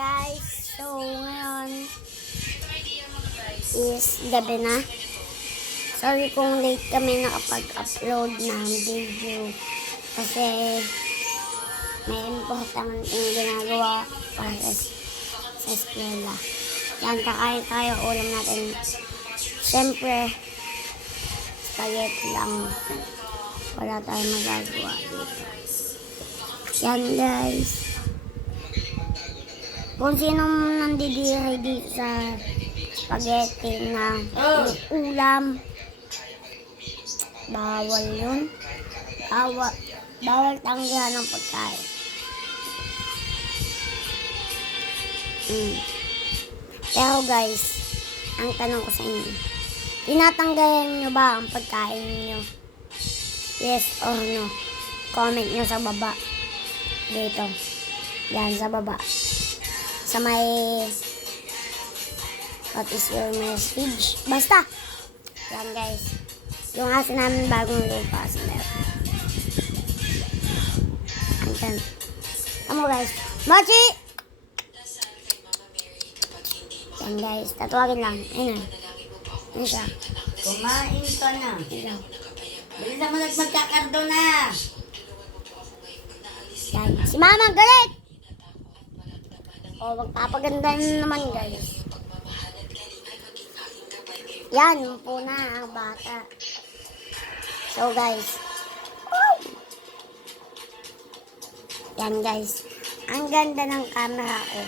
guys, so ngayon is gabi na. Sorry kung late kami nakapag-upload ng video kasi may importante yung ginagawa para sa eskwela. Yan, kakain tayo, ulam natin. Siyempre, spaghetti lang. Wala tayong magagawa dito. Yan guys. Kung sino nandidiri dito sa spaghetti na ulam, bawal yun. Bawal tanggihan ng pagkain. Pero guys, ang tanong ko sa inyo, tinatanggalan nyo ba ang pagkain nyo? Yes or no? Comment nyo sa baba. Dito. Yan, sa baba. Sa may what is your message? Basta! Yan guys. Yung asa namin bagong lupa. Ayan. Tama guys. Mochi! Yan guys. Tatuwagin lang. Ayun na. Ayun siya. Kumain ka na. Ayun. Bilis naman magkakardo na. Yan. Si Mama galit! O, magpapaganda naman guys. Yan, po na ang bata. So guys. Yan guys. Ang ganda ng camera ko.